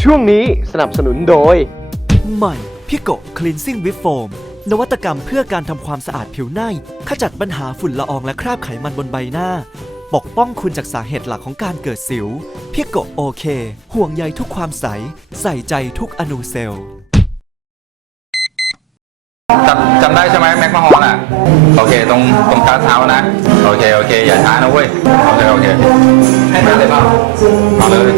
ช่วงนี้สนับสนุนโดย ใหม่พิโกคลีนซิ่งวิฟโฟมนวัตกรรมเพื่อการทำความสะอาดผิวหน้า ขจัดปัญหาฝุ่นละอองและคราบไขมันบนใบหน้า ปกป้องคุณจากสาเหตุหลักของการเกิดสิวพิโกโอเค ห่วงใยทุกความใส ใส่ใจทุกอนูเซลล์ จำจำได้ใช่ไหมแม็กมาฮอลอะ โอเค ตรงตรงกลางเท้านะ โอเค โอเค อย่าช้านะเว้ย โอเค โอเค ให้มาเลยเปล่ามาเลย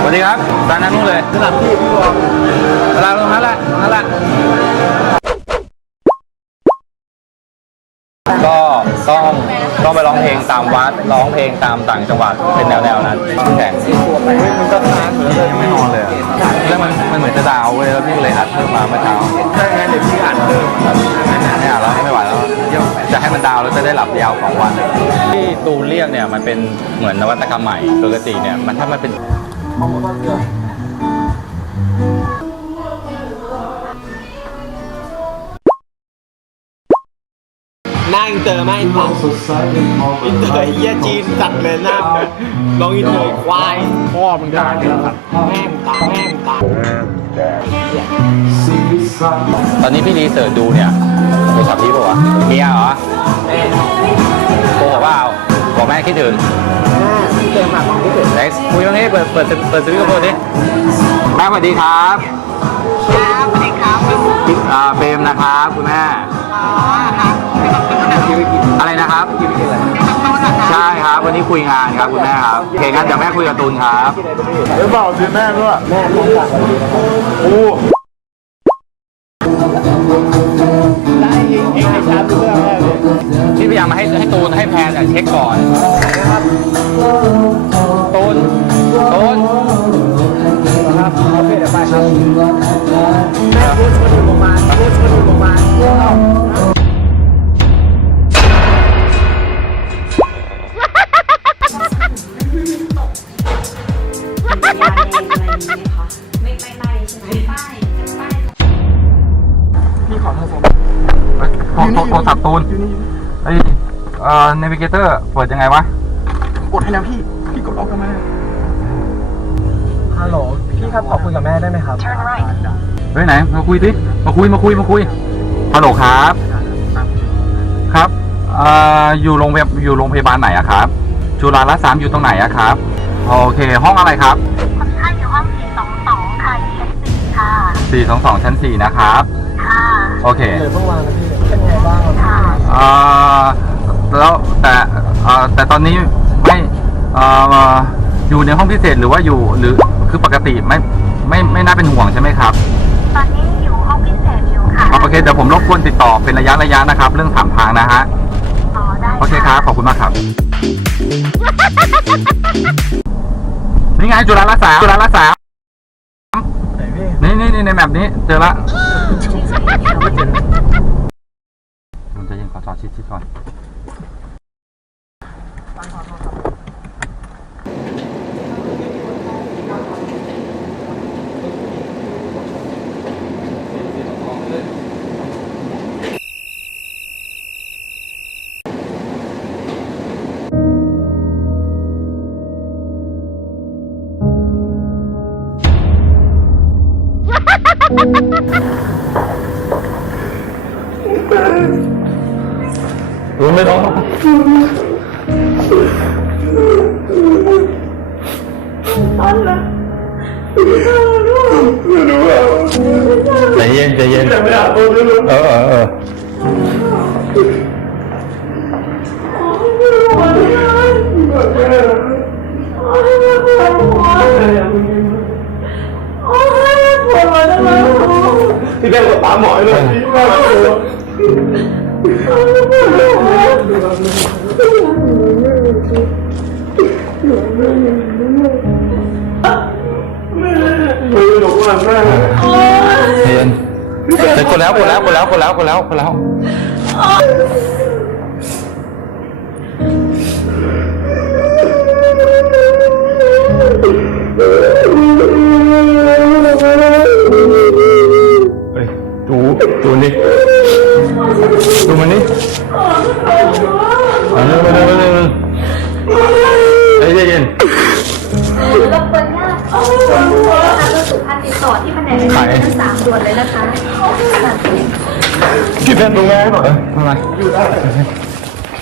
สวัสดีครับร้านนั้นนู่นเลยสลับที่พี่บอก ไปร้องเพลงตามวัดร้องเพลงตามต่างจังหวัดเป็นแนวแนวๆนั้นแข่งมันก็ค้างเหมือนเลยยังไม่นอนเลยอะแล้วมันมันเหมือนจะดาวเว้ยแล้วพี่เลยอัดเพิ่มมาเมื่อเช้าถ้างั้นเดี๋ยวพี่อัดเพิ่มไม่อ่านแล้วไม่ไหวแล้วเดี๋ยวจะให้มันดาวแล้วจะได้หลับยาวสองวันที่ตูนเรียกเนี่ยมันเป็นเหมือนนวัตกรรมใหม่ปกติเนี่ยมันถ้ามันเป็น หน้าอินเตอร์ไหมอินเตอร์อินเตอร์เยี่ยจีนจัดเลยหน้าลองอินเตอร์ควายพ่อมึงด่าเนี่ยสัตว์แม่งตาแม่งตาตอนนี้พี่รีเสิร์ชดูเนี่ยโทรศัพท์พี่ป่าวะเมียเหรอโกหกเปล่าบอกแม่คิดถึงเติมมาของที่สุดไหนคุยตรงนี้เปิดเปิดเปิดสวิตช์กระโปรงดิแม่สวัสดีครับครับสวัสดีครับอ่าเฟรมนะครับคุณแม่ คุยงานครับคุณแม่ครับโอเคงั้นเดี๋ยวแม่คุยกับตูนครับแม่ต้องสั่งได้เองเองในชาร์จเรื่องแรกเลยพี่พยายามมาให้ให้ตูนให้แพนอ่เช็คก่อนตูนตูนครับโอเคเดี๋ยวไปครับแม่พูดชวนอยู่โรงพยาบาลพูดชวนอยู่โรงพยาบ โทรโทรศัพท์ตูนไอ้เอ่อ navigator เปิดยังไงวะกดให้แล้วพี่ พี่กดล็อกทำไมฮัลโหล พี่ครับขอคุยกับแม่ได้ไหมครับเฮ้ยไหนมาคุยดิมาคุยมาคุยมาคุยฮัลโหลครับ ครับเอ่ออยู่โรงพยาบาลอยู่โรงพยาบาลไหนอะครับ จุฬาลัตน์สามอยู่ตรงไหนอะครับโอเค ห้องอะไรครับคนไข้อยู่ห้อง 422 ค่ะ ESC ค่ะสี่สองสองชั้นสี่นะครับค่ะ โอเคเดี๋ยวเพิ่งวางนะพี่ เป็นไงบ้างครับค่ะเอ่อแล้วแต่เอ่อแต่ตอนนี้ไม่เอ่ออยู่ในห้องพิเศษหรือว่าอยู่หรือคือปกติไม่ไม่ไม่น่าเป็นห่วงใช่ไหมครับตอนนี้อยู่ห้องพิเศษอยู่ค่ะอ๋อโอเคเดี๋ยวผมรบกวนติดต่อเป็นระยะระยะนะครับ เรื่องถามทางนะฮะอ๋อได้โอเคครับขอบคุณมากครับนี่ไงจุฬาลัตน์สามจุฬาลัตน์สามไหนพี่นี่นี่นี่ในแมปนี้เจอละ มันจะยังขอจ อดชิดๆก่อนรู้ไม่ต้องใจเย็นใจเย็นเออเออเออใจเย็ นแต่กดแล้วกดแล้วกดแล้วกดแล้วกดแล้วกดแล้ว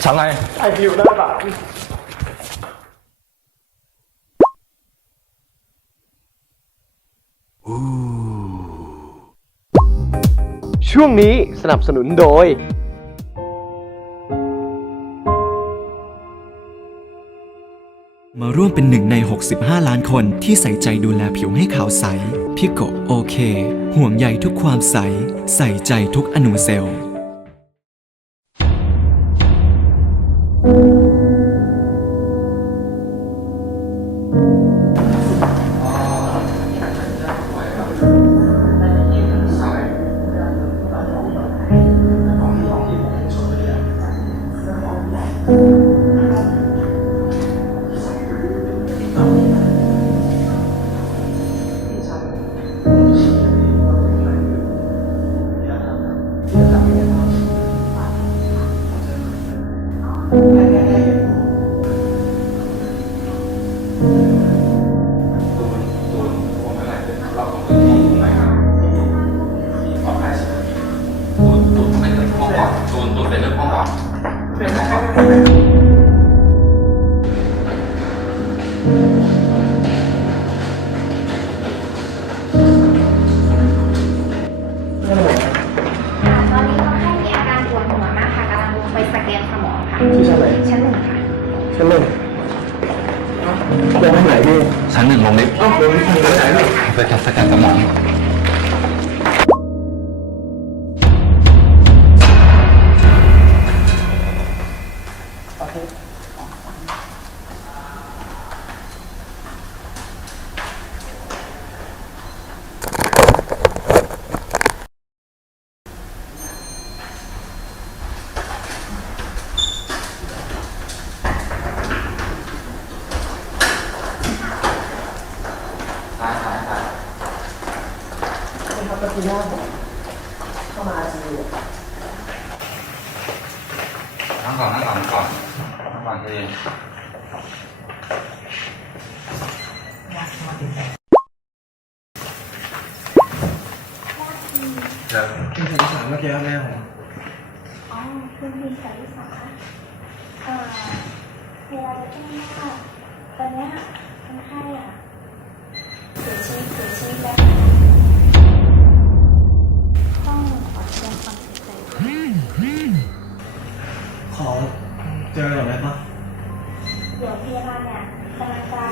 ชั้นอะไร ไอฟิวได้ปะช่วงนี้สนับสนุนโดย มาร่วมเป็นหนึ่งใน 65 ล้านคนที่ใส่ใจดูแลผิวให้ขาวใส พี่โกะโอเค ห่วงใยทุกความใส ใส่ใจทุกอนูเซลล์ ลังลงไปสแกนสมองค่ะที่ชั้นไหน ชั้นหนึ่งค่ะ ชั้นหนึ่งลงไปไหนพี่ชั้นหนึ่งลงลิฟต์เอ้าลงที่ชั้นไหนพี่ไปจัดสแกนสมองนั่ง เดี๋ยวที่ชั้นสามเมื่อกี้แม่ผมอ๋อคุณพิมพ์สายที่สองค่ะเอ่อเวลาจะแจ้งว่าตอนเนี้ยคนไข้อะเสียชีวิตเสียชีวิตแล้วต้องขอแสดงความเสียใจค่ะขอเจอหน่อยได้ปะ เดี๋ยวพยาบาลเนี่ยกำลังจะ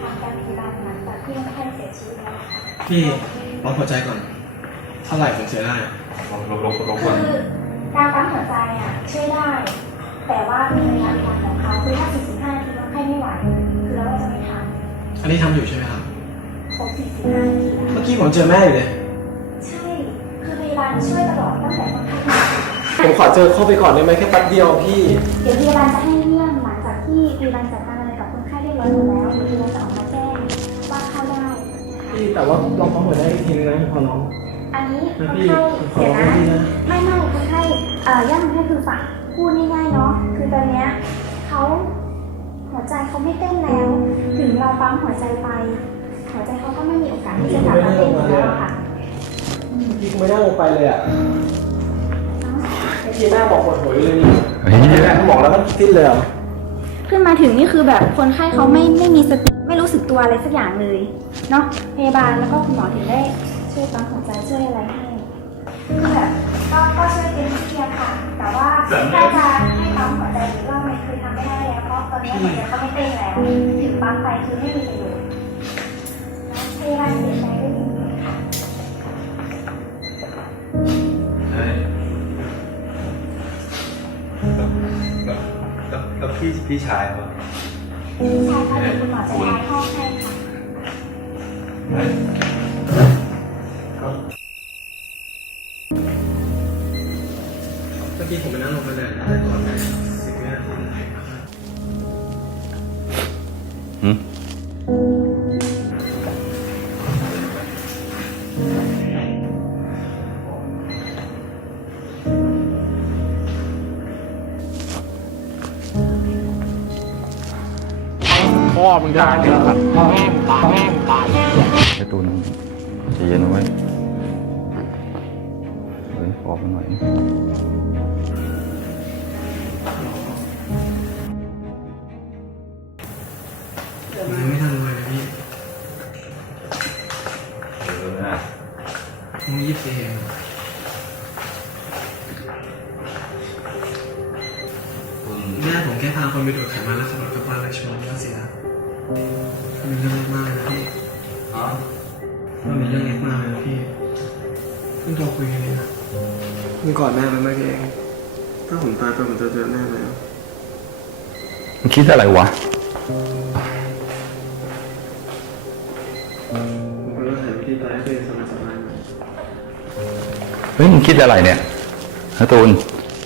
ทำการพยาบาลหลังจากที่คนไข้เสียชีวิตแล้วค่ะพี่ลองหัวใจก่อน เท่าไหร่ถึงเสียได้ลงลงลงลงก่อนคือการปั๊มหัวใจอะช่วยได้ แต่ว่ามีระยะเวลาของเขาคือถ้า 45นาทีคนไข้ไม่ไหวคือเราก็จะไม่ทอันนี้ทำอยู่ใช่ไหมครับำครบ45นาทีแล้วเมื่อกี้ผมเจอแม่อยู่เลย ใช่ คือพยาบาลช่วยตลอดตั้งแต่คนไข้มาผมขอเจอเข้าไปก่อนได้ไหมแค่แป๊บเดียวพี่ เดี๋ยวพยาบาลจะให้ เรื่องหลังจากที่พยาบาลจัดการอะไรกับคนไข้เรียบร้อยหมดแล้วเดี๋ยวพยาบาลจะออกมาแจ้งว่าเข้าได้นะคะพี่แต่ว่าลองปั๊มหัวใจอีกทีนึงนะขอร้องอันนี้คนนะพี่ไข้ขอเสียร้องนะพี่นะไม่ไม่คนไข้เอ่อย่าคนไข้คือฝากพูดง่ายๆเนาะคือตอนเนี้ยเขาหัวใจเขาไม่เต้นแล้ว ถึงเราปั๊มหัวใจไป หัวใจเขาก็ไม่มีโอกาสที่จะกลับมาเต้นอีกแล้วอะค่ะพี่กูไม่น่าลงไปเลยอะเนาะเมื่อกี้แม่บอกปวดหัวอยู่เลยนี่เฮ้ย แม่บอกแล้วมันสิ้นเลยเหรอ ขึ้นมาถึงนี่คือแบบคนไข้เขาไม่ไม่มีสติไม่รู้สึกตัวอะไรสักอย่างเลยเนาะพยาบาลแล้วก็คุณหมอถึงได้ช่วยปั๊มหัวใจช่วยอะไรให้คือแบบก็ก็ช่วยเต็มที่อะค่ะ แต่ว่าถ้าจะให้ปั๊มหัวใจอีกรอบมันคือทำไม่ได้แล้วเพราะตอนนี้หัวใจเขาไม่เต้นแล้วถึงปั๊มไปคือไม่มีประโยชน์พยาบาลเสียใจ พี่พี่ชายเขาใช่ค่ะเดี๋ยวคุณหมอจะย้ายห้องให้ค่ะเฮ้ยเมื่อกี้ผมไปนั่ง มึงได้เลยครับแม่งตายแม่งตายไอ้ตูนใจเย็นนะเว้ยบอกมาหน่อยยังไม่ทันเลยพี่มึงยี่สิบเองแม่ผมแค่พาคนไปดูดไขมันแล้วขับรถกลับบ้านแล้วชนก็เสีย มันเรื่องเล็กมากเลยนะพี่มันเป็นเรื่องเล็กมากเลยนะพี่เพิ่งโทรคุยกันเองนะเพิ่งกอดแม่ไปเมื่อกี้เองถ้าผมตายไปผมจะเจอแม่ไหมมึงคิดอะไรวะ ผมก็หาวิธีตายให้ตัวเองสบายๆหน่อยเฮ้ยมึงคิดอะไรเนี่ยฮะตูน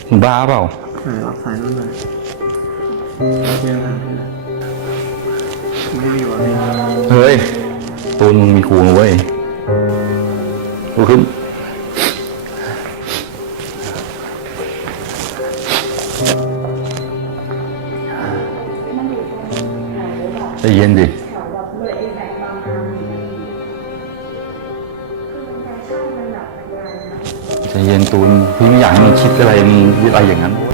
มึงบ้าเปล่าไหนรับสายนั่นหน่อยเรียนนะไม่อยา กอยู่อะไรเฮ้ย ตูนมึงมีกูนะเว้ยลุกขึ้น ใจเย็นดิ ใจเย็นตูน พี่ไม่อยากให้มึงคิดอะไรมึงอะไรอย่างนั้น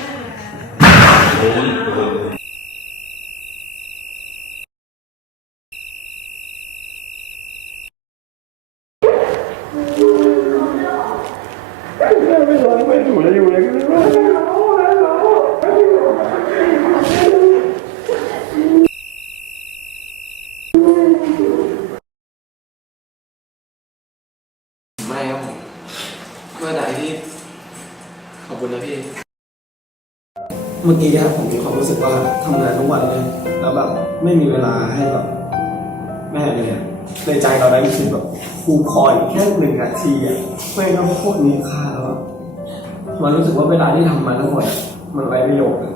ไม่ครับผมเมื่อไหร่ที่ขอบคุณนะพี่ เมื่อกี้เนี่ยผมมีความรู้สึกว่าทำงานทุกวันเลยแล้วแบบไม่มีเวลาให้แบบแม่เลยอะในใจเราได้รู้สึกแบบครูพอยแค่หนึ่งนาทีอะไม่ต้องโคตรมีค่าแล้วอะมันรู้สึกว่าเวลาที่ทำมาทั้งหมดอะมันไร้ประโยชน์อะ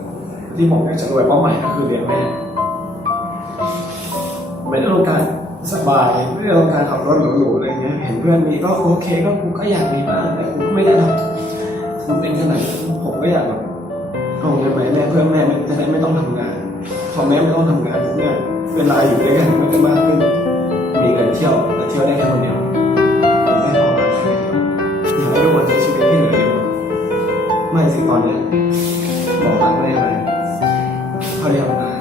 ที่ผมอยากจะรวยเป้าหมายก็คือเลี้ยงแม่ ไม่ได้ต้องการสบายไม่ได้ต้องการขับรถหรูๆอะไรเงี้ยเห็นเพื่อนมีก็โอเคก็กูก็อยากมีบ้างแต่กูก็ไม่ได้หรอกมันเป็นขนาดนั้นผมก็อยากแบบ เอาเงินไปแม่เพื่อแม่จะได้ไม่ต้องทำงาน พอแม่ไม่ต้องทำงานเนี่ยเวลาอยู่ด้วยกันมันก็มากขึ้น มีเงินเที่ยวแต่เที่ยวได้แค่คนเดียวไม่พองมาอย่ากให้ทุกคนใช้ชีวิตที่เหลืออยู่ไม่สิตอนนี้บอกรักแม่ไหมพยายามน